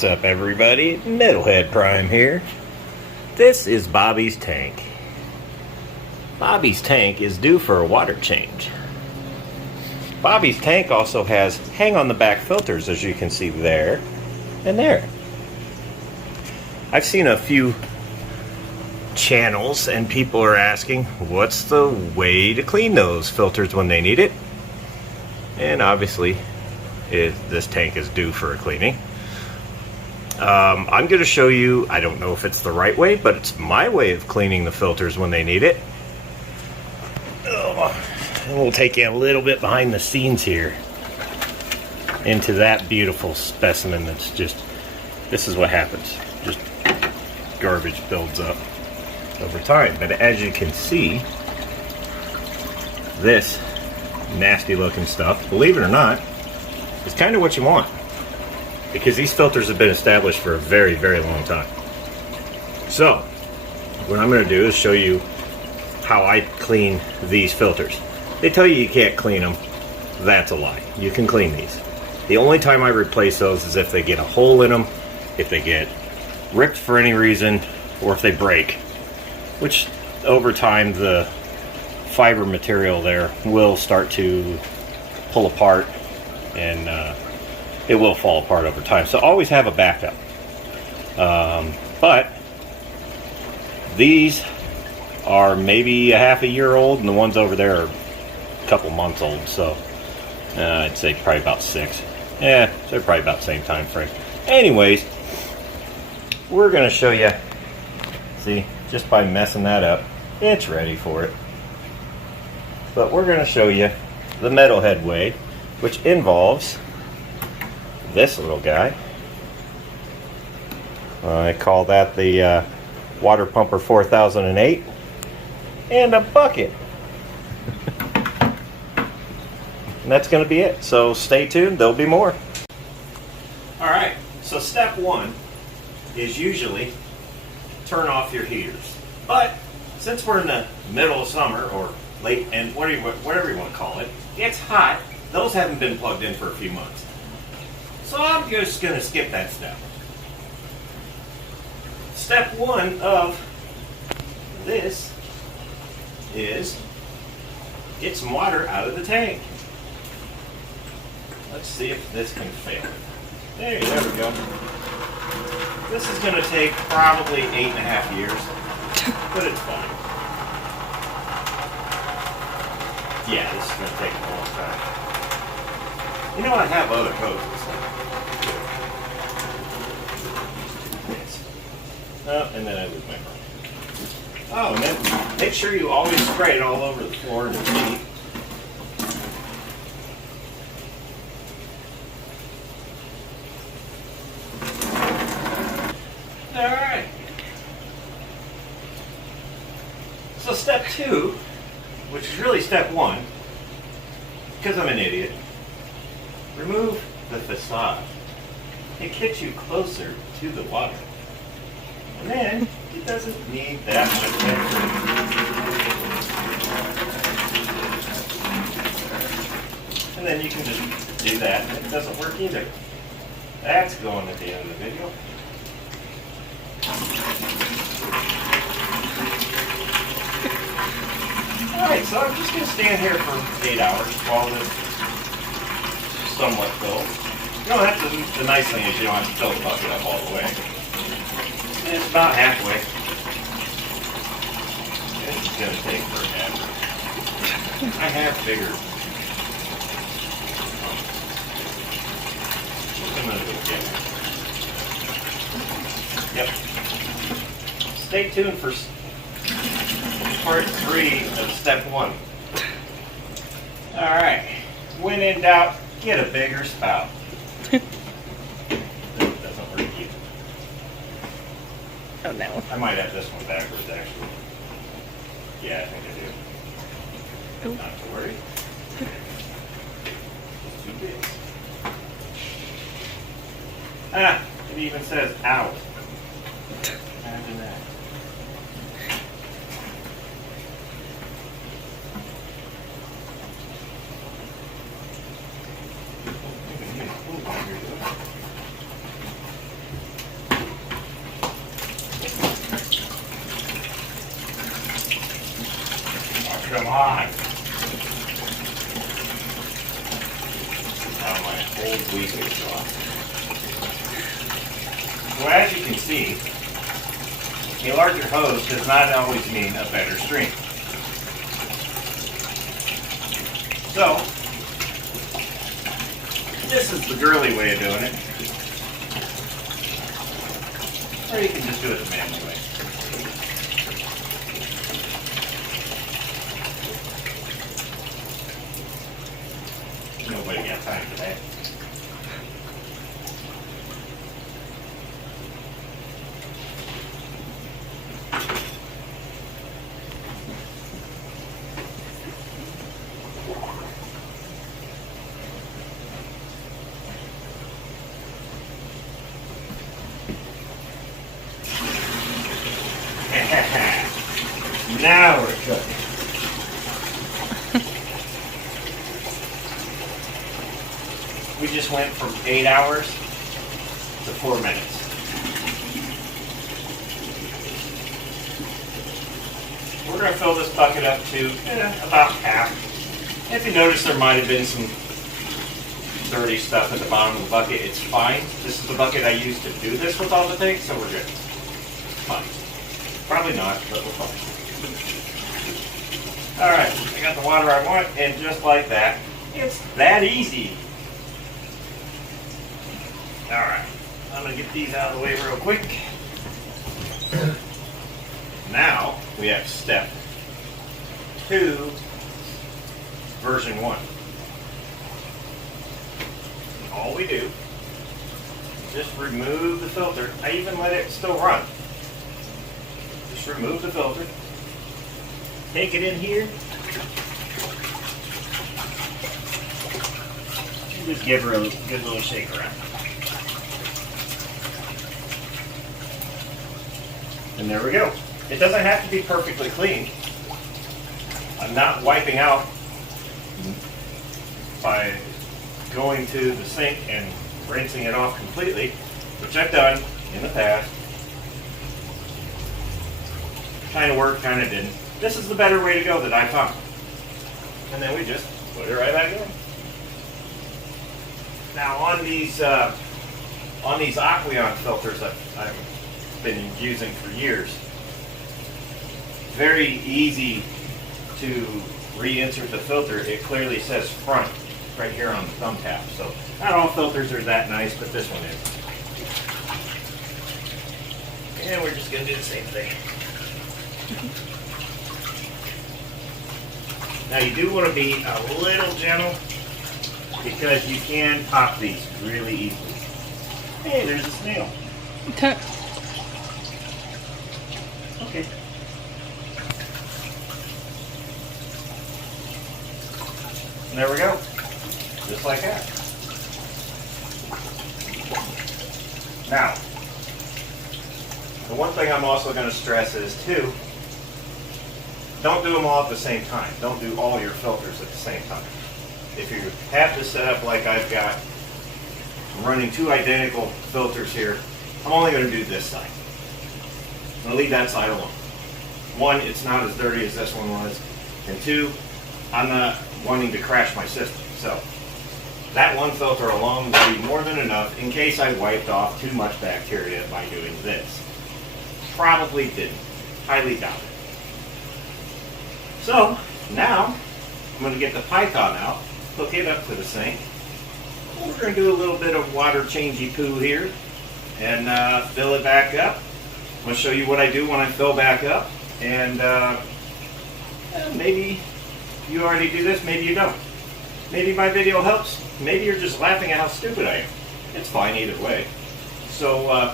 What's up, everybody? Metalhead Prime here. This is Bobby's tank. Bobby's tank is due for a water change. Bobby's tank also has hang-on-the-back filters, as you can see there and there. I've seen a few channels and people are asking, what's the way to clean those filters when they need it? And obviously, this tank is due for a cleaning. I'm going to show you, I don't know if it's the right way, but it's my way of cleaning the filters when they need it. And we'll take you a little bit behind the scenes here into that beautiful specimen that's just, this is what happens. Just garbage builds up over time. But as you can see, this nasty looking stuff, believe it or not, is kind of what you want. Because these filters have been established for a very, very long time. So, what I'm going to do is show you how I clean these filters. They tell you can't clean them. That's a lie. You can clean these. The only time I replace those is if they get a hole in them, if they get ripped for any reason, or if they break. Which, over time, the fiber material there will start to pull apart and it will fall apart over time. So always have a backup. But these are maybe a half a year old, and the ones over there are a couple months old. So I'd say probably about 6. Yeah, they're probably about the same time frame. Anyways, we're going to show you. See, just by messing that up, it's ready for it. But we're going to show you the Metalhead way, which involves this little guy. I call that the Water Pumper 4008, and a bucket. And that's going to be it. So stay tuned, there'll be more. Alright, so step 1 is usually turn off your heaters. But since we're in the middle of summer, or late, and whatever you want to call it, it's hot. Those haven't been plugged in for a few months. So I'm just going to skip that step. Step 1 of this is get some water out of the tank. Let's see if this can fail. There we go. This is going to take probably 8.5 years, but it's fine. Yeah, this is going to take a long time. You know, I have other hoses. Oh, and then I lose my phone. Oh, and then make sure you always spray it all over the floor and the seat. Alright. So step 2, which is really step 1, because I'm an idiot, remove the facade. It gets you closer to the water. And then, it doesn't need that much extra. And then you can just do that, and it doesn't work either. That's going at the end of the video. Alright, so I'm just going to stand here for 8 hours while this is somewhat filled. You don't have to, the nice thing is you don't have to fill the bucket up all the way. It's about halfway. This is going to take forever. I have figured. Yep. Stay tuned for part 3 of step 1. Alright. When in doubt, get a bigger spout. Oh no. I might have this one backwards, actually. Yeah, I think I do. Oh. Not to worry. It's too big. Ah, it even says out. Imagine that. come on. Now my whole week is off. So as you can see, a larger hose does not always mean a better stream. So, this is the girly way of doing it. Or you can just do it the manly way. Nobody got time for that. Now we're cooking. We just went from 8 hours to 4 minutes. We're going to fill this bucket up to about half. If you notice, there might have been some dirty stuff at the bottom of the bucket. It's fine. This is the bucket I used to do this with all the things, so we're good. Fine. Probably not, but we're fine. Alright, I got the water I want, and just like that, it's that easy. Alright, I'm going to get these out of the way real quick. Now, we have step 2, version 1. All we do is just remove the filter. I even let it still run. Just remove the filter. Take it in here. And just give her a good little shake around. And there we go. It doesn't have to be perfectly clean. I'm not wiping out by going to the sink and rinsing it off completely, which I've done in the past. Kind of worked, kind of didn't. This is the better way to go that I found. And then we just put it right back in. Now on these Aqueon filters that I've been using for years, very easy to reinsert the filter. It clearly says front right here on the thumb tab. So not all filters are that nice, but this one is. And we're just going to do the same thing. Now you do want to be a little gentle because you can pop these really easily. Hey, there's a snail. Okay. And there we go. Just like that. Now, the one thing I'm also going to stress is too, don't do them all at the same time. Don't do all your filters at the same time. If you have to set up like I've got, I'm running 2 identical filters here, I'm only going to do this side. I'm going to leave that side alone. 1, it's not as dirty as this one was. And 2, I'm not wanting to crash my system. So that one filter alone will be more than enough in case I wiped off too much bacteria by doing this. Probably didn't. Highly doubt it. So now I'm going to get the Python out, hook it up to the sink. We're going to do a little bit of water changey poo here and fill it back up. I'm going to show you what I do when I fill back up, and maybe you already do this, maybe you don't. Maybe my video helps, maybe you're just laughing at how stupid I am. It's fine either way. So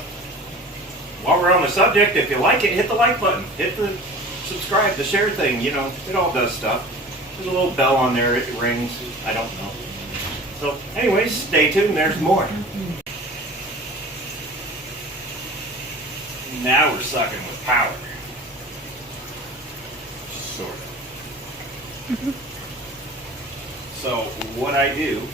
while we're on the subject, if you like it, hit the like button, hit the subscribe, the share thing, you know, it all does stuff. There's a little bell on there, it rings, I don't know. So anyways, stay tuned, there's more. Now we're sucking with power. Sort of. So what I do,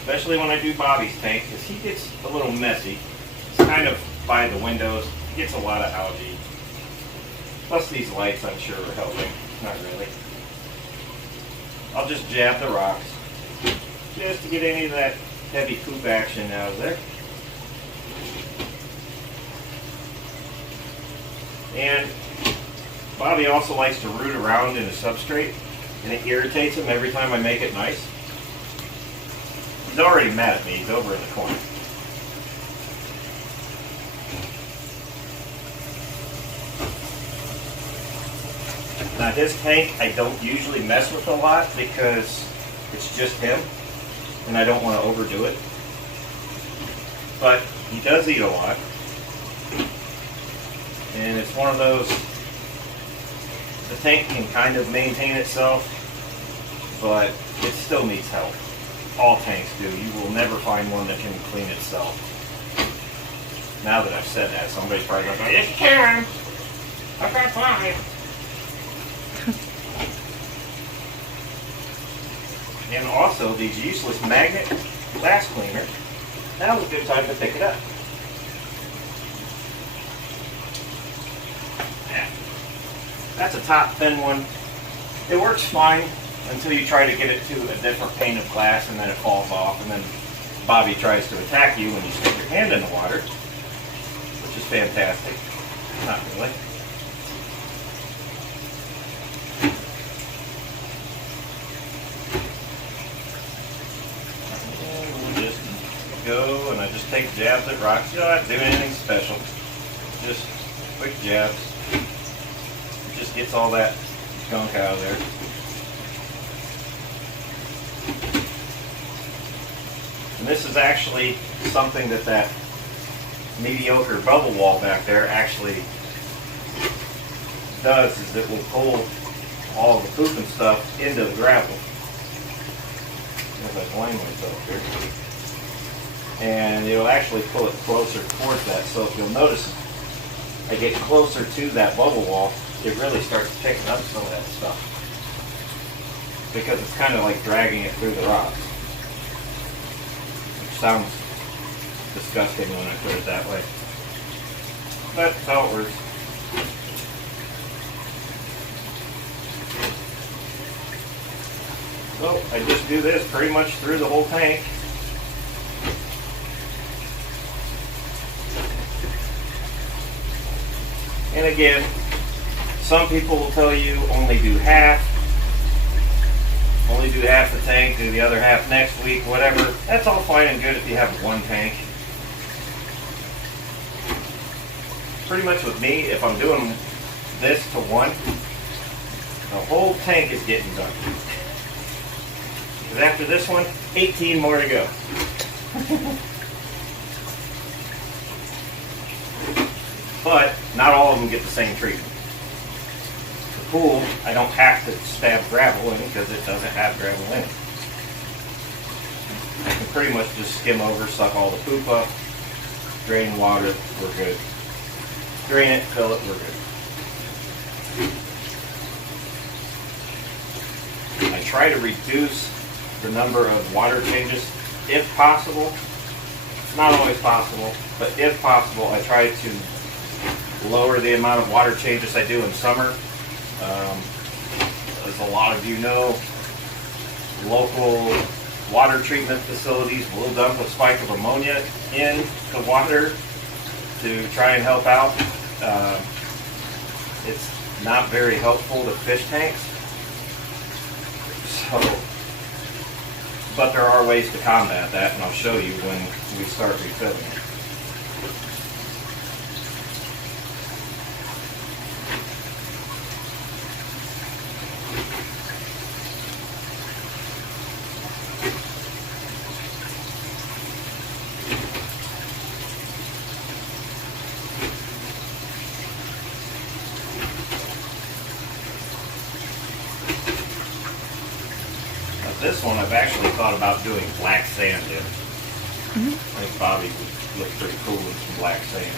especially when I do Bobby's tank, because he gets a little messy, it's kind of by the windows, he gets a lot of algae. Plus these lights I'm sure are helping, not really. I'll just jab the rocks just to get any of that heavy poop action out of there. And Bobby also likes to root around in the substrate, and it irritates him every time I make it nice. He's already mad at me. He's over in the corner. Now his tank I don't usually mess with a lot because it's just him and I don't want to overdo it. But he does eat a lot. And it's one of those, the tank can kind of maintain itself, but it still needs help. All tanks do. You will never find one that can clean itself. Now that I've said that, somebody's probably going to go, yes you can! I can't fly! And also, these useless magnet glass cleaner, now's a good time to pick it up. Yeah. That's a top thin one. It works fine until you try to get it to a different pane of glass and then it falls off and then Bobby tries to attack you when you stick your hand in the water, which is fantastic. Not really. Go and I just take jabs at rocks. You don't have to do anything special. Just quick jabs. It just gets all that gunk out of there. And this is actually something that mediocre bubble wall back there actually does, is it will pull all the poop and stuff into the gravel. As I blame myself here. And it'll actually pull it closer towards that. So if you'll notice, I get closer to that bubble wall, it really starts picking up some of that stuff. Because it's kind of like dragging it through the rocks. Which sounds disgusting when I put it that way. But that's how it works. So I just do this pretty much through the whole tank. And again, some people will tell you only do half the tank, do the other half next week, whatever. That's all fine and good if you have one tank. Pretty much with me, if I'm doing this to one, the whole tank is getting done. Because after this one, 18 more to go. But not all of them get the same treatment. The pool, I don't have to stab gravel in because it doesn't have gravel in it. I can pretty much just skim over, suck all the poop up, drain water, we're good. Drain it, fill it, we're good. I try to reduce the number of water changes if possible. It's not always possible, but if possible, I try to lower the amount of water changes I do in summer. As a lot of you know, local water treatment facilities will dump a spike of ammonia into water to try and help out. It's not very helpful to fish tanks. So, but there are ways to combat that, and I'll show you when we start refilling it. This one I've actually thought about doing black sand in. I think Bobby would look pretty cool with some black sand.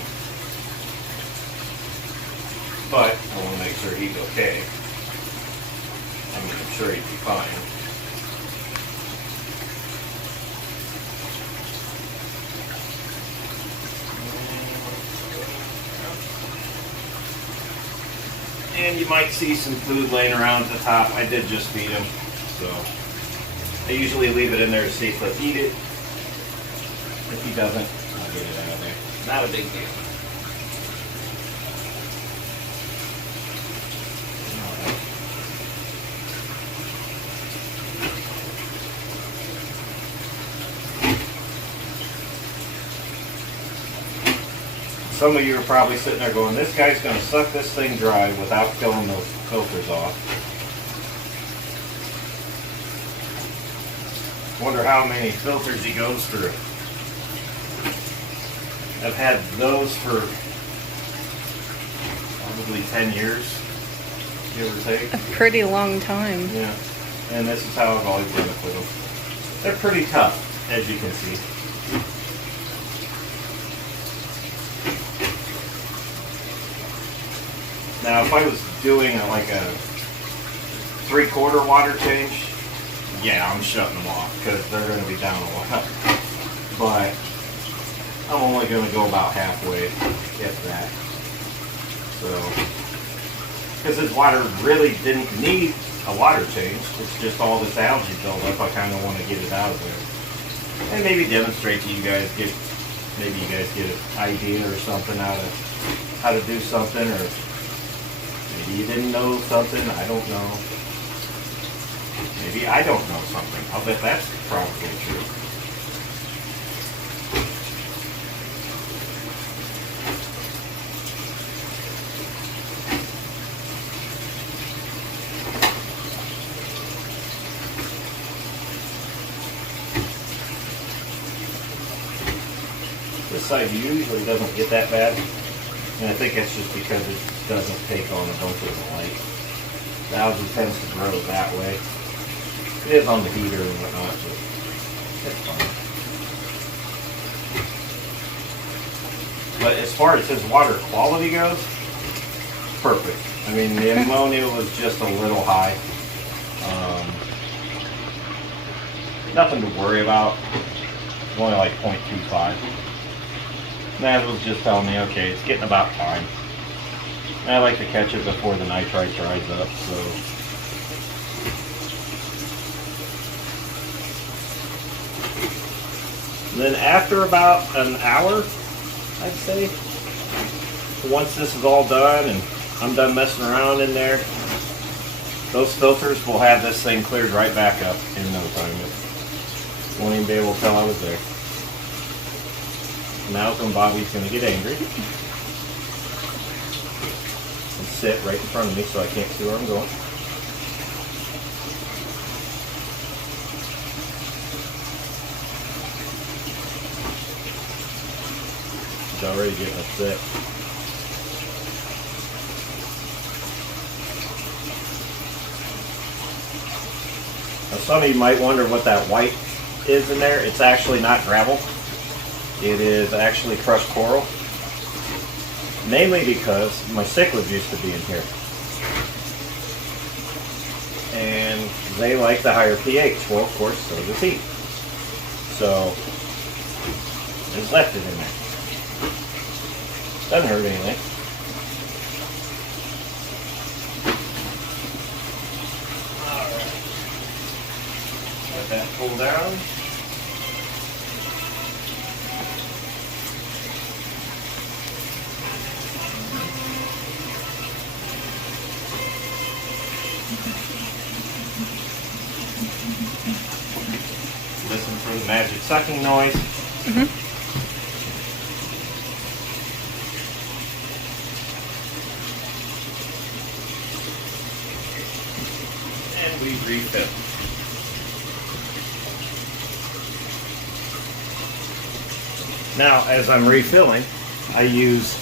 But I want to make sure he's okay. I mean, I'm sure he'd be fine. And you might see some food laying around at the top. I did just feed him. So I usually leave it in there to see if he'll eat it. If he doesn't, I'll get it out of there. Not a big deal. Some of you are probably sitting there going, this guy's going to suck this thing dry without killing those filters off. Wonder how many filters he goes through. I've had those for probably 10 years, give or take. A pretty long time. Yeah, and this is how I've always done it with them. They're pretty tough, as you can see. Now, if I was doing like a 3/4 water change, yeah, I'm shutting them off because they're going to be down a lot. But I'm only going to go about halfway, if that. So, because this water really didn't need a water change. It's just all this algae buildup. I kind of want to get it out of there. And maybe demonstrate to you guys, maybe you guys get an idea or something how to do something, or maybe you didn't know something, I don't know. Maybe I don't know something. I'll bet that's probably true. This side usually doesn't get that bad, and I think it's just because it doesn't take on a bunch of the light. The algae tends to grow that way. It is on the heater and whatnot, but it's fine. But as far as his water quality goes, perfect. I mean, the ammonia was just a little high. Nothing to worry about. Only like 0.25. That was just telling me, okay, it's getting about time. And I like to catch it before the nitrite dries up, so. Then after about an hour, I'd say, once this is all done and I'm done messing around in there, those filters will have this thing cleared right back up in no time. You won't even be able to tell I was there. Now when Bobby's going to get angry and sit right in front of me so I can't see where I'm going. He's already getting upset. Now some of you might wonder what that white is in there. It's actually not gravel. It is actually crushed coral. Mainly because my cichlids used to be in here. And they like the higher pH. Well, of course, so does he. So, I just left it in there. Doesn't hurt anything. Alright. Let that pull down. Listen for the magic sucking noise. Mm-hmm. And we refill. Now, as I'm refilling, I use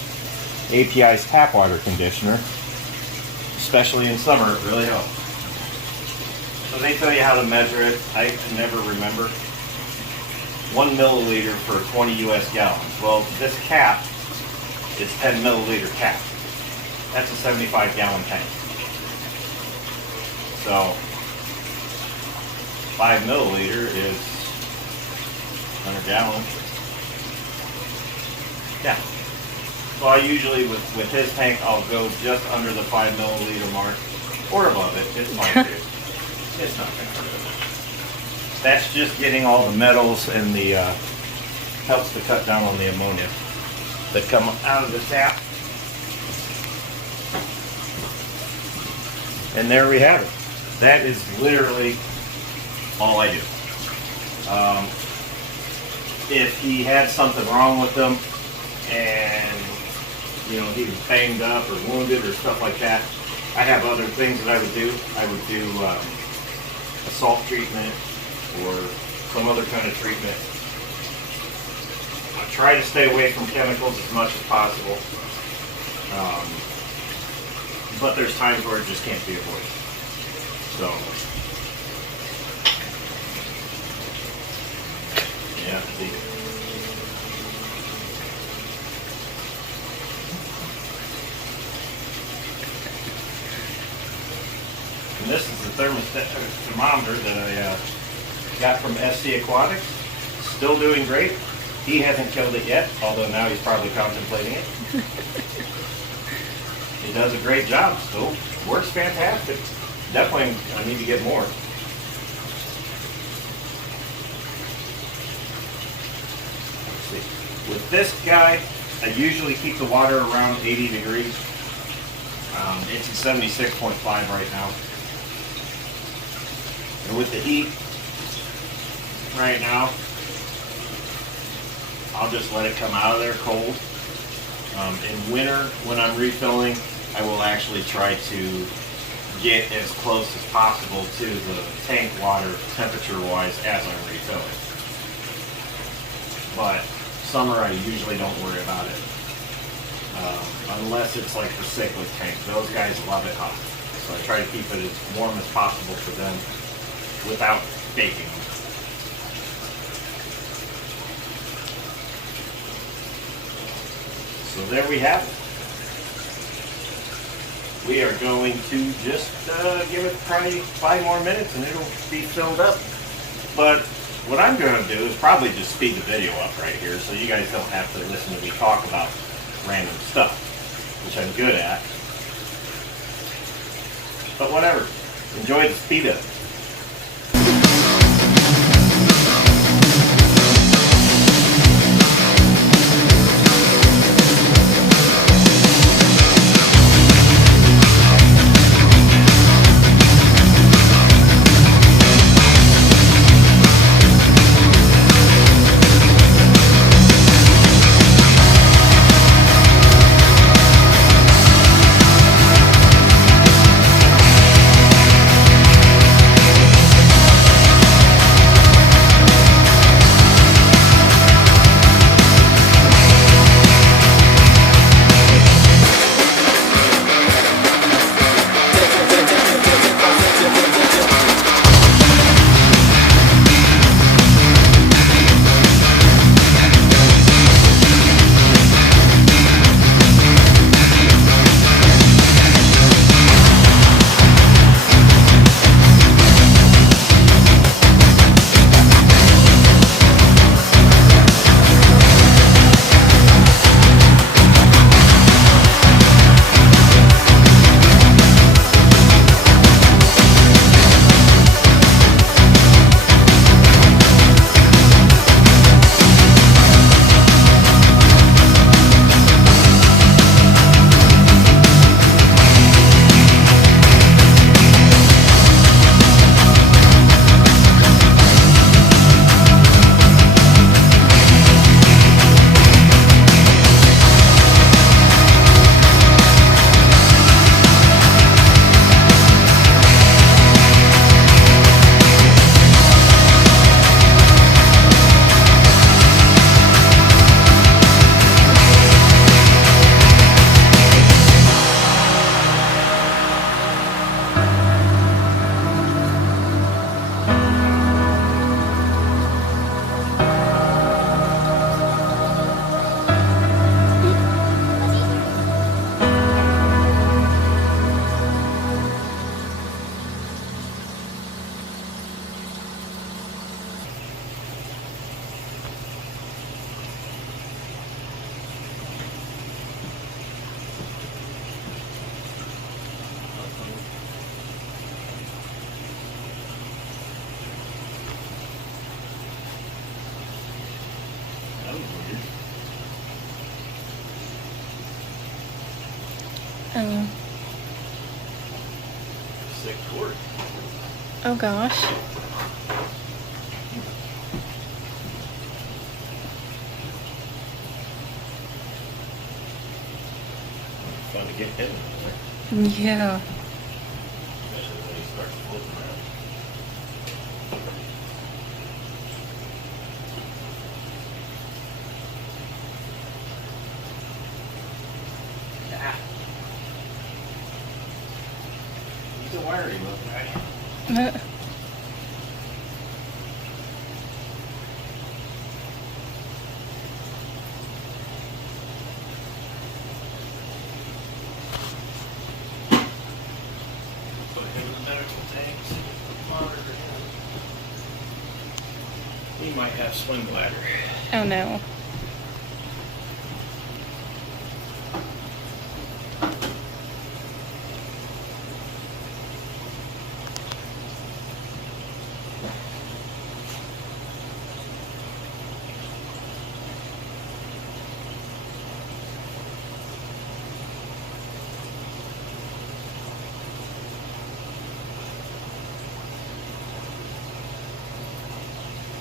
API's tap water conditioner. Especially in summer, it really helps. So they tell you how to measure it. I can never remember. 1 milliliter for 20 US gallons. Well, this cap is 10 milliliter cap. That's a 75 gallon tank. So 5 milliliter is 100 gallons. Yeah. So I usually, with his tank, I'll go just under the 5 milliliter mark or above it. It's fine too. It's not going to hurt. That's just getting all the metals and the helps to cut down on the ammonia that come out of the tap. And there we have it. That is literally all I do. If he had something wrong with them and you know he was banged up or wounded or stuff like that, I have other things that I would do. I would do a salt treatment or some other kind of treatment. I try to stay away from chemicals as much as possible. But there's times where it just can't be avoided. So, yeah, see. And this is the thermometer that I got from SC Aquatics. Still doing great. He hasn't killed it yet, although now he's probably contemplating it. He does a great job, still works fantastic. Definitely, I need to get more. Let's see. With this guy, I usually keep the water around 80 degrees. It's at 76.5 right now. And with the heat right now, I'll just let it come out of there cold. In winter, when I'm refilling, I will actually try to get as close as possible to the tank water temperature-wise as I'm refilling. But summer, I usually don't worry about it. Unless it's like the cichlid tank. Those guys love it hot. So I try to keep it as warm as possible for them without baking them. So there we have it. We are going to just give it probably 5 more minutes and it'll be filled up. But what I'm going to do is probably just speed the video up right here so you guys don't have to listen to me talk about random stuff, which I'm good at. But whatever. Enjoy the speed up. Sick cord. Oh gosh. Fun to get hit. Yeah. Especially when he starts floating around. Ah. He's a wiry little guy. Put him in the medical tanks. Monitor him. He might have swing bladder. Oh no.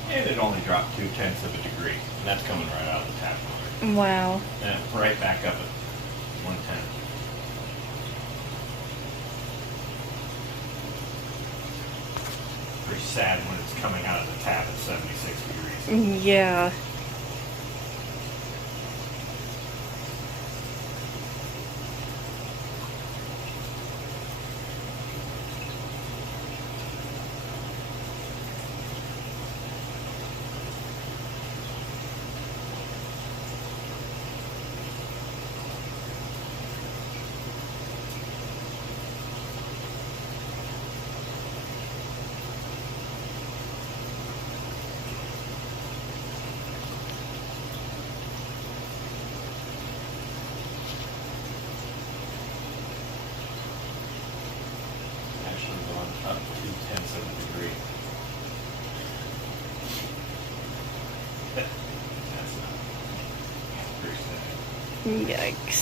And it only dropped 0.2 of a degree. And that's coming right out of the tap water. Wow. And it's right back up at 110. Pretty sad when it's coming out of the tap at 76 degrees. Yeah. Actually going up 0.2 of a degree. That's not pretty sad. Yikes.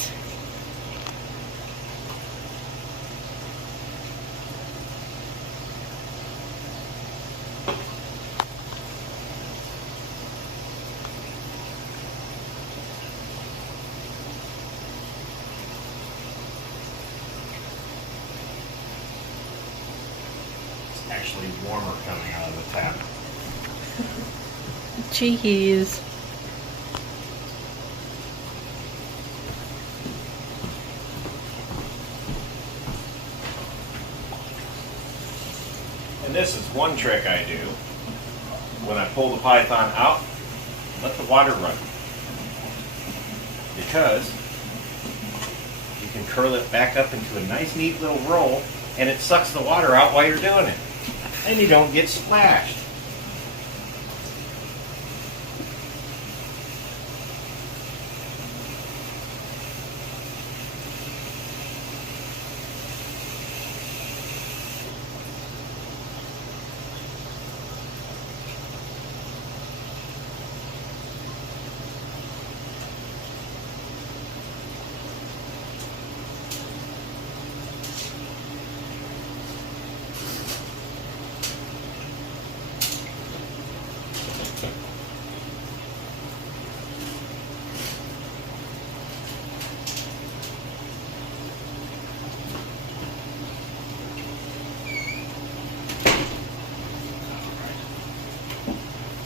It's actually warmer coming out of the tap. Jeez. And this is one trick I do. When I pull the python out, let the water run. Because you can curl it back up into a nice neat little roll and it sucks the water out while you're doing it. And you don't get splashed.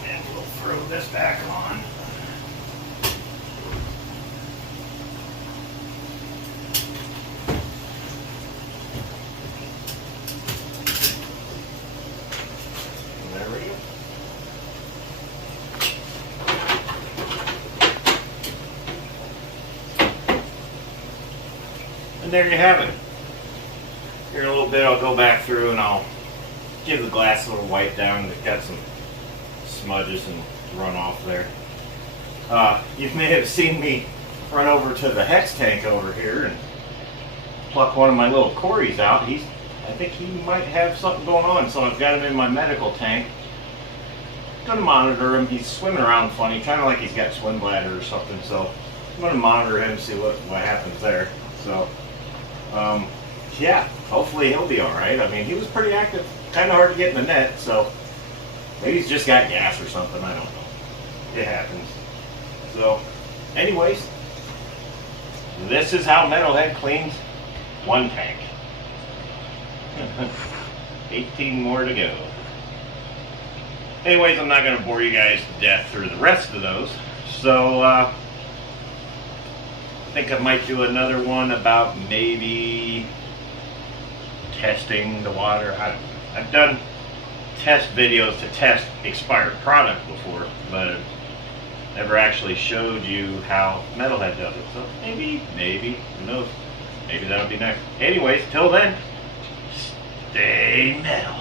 And we'll throw this back on. There we go. And there you have it. Here in a little bit I'll go back through and I'll give the glass a little wipe down. It's got some smudges and runoff there. You may have seen me run over to the hex tank over here and pluck one of my little cories out. I think he might have something going on, so I've got him in my medical tank. Gonna monitor him. He's swimming around funny, kind of like he's got swim bladder or something. So I'm gonna monitor him, see what happens there. So yeah. hopefully he'll be all right. I mean, he was pretty active, kind of hard to get in the net, so maybe he's just got gas or something. I don't know. It happens. So, anyways, this is how Metalhead cleans one tank. 18 more to go. Anyways, I'm not going to bore you guys to death through the rest of those. So, I think I might do another one about maybe testing the water. I've done test videos to test expired product before, but I've never actually showed you how Metalhead does it. So maybe, who knows? Maybe that'll be next. Anyways, till then, stay metal.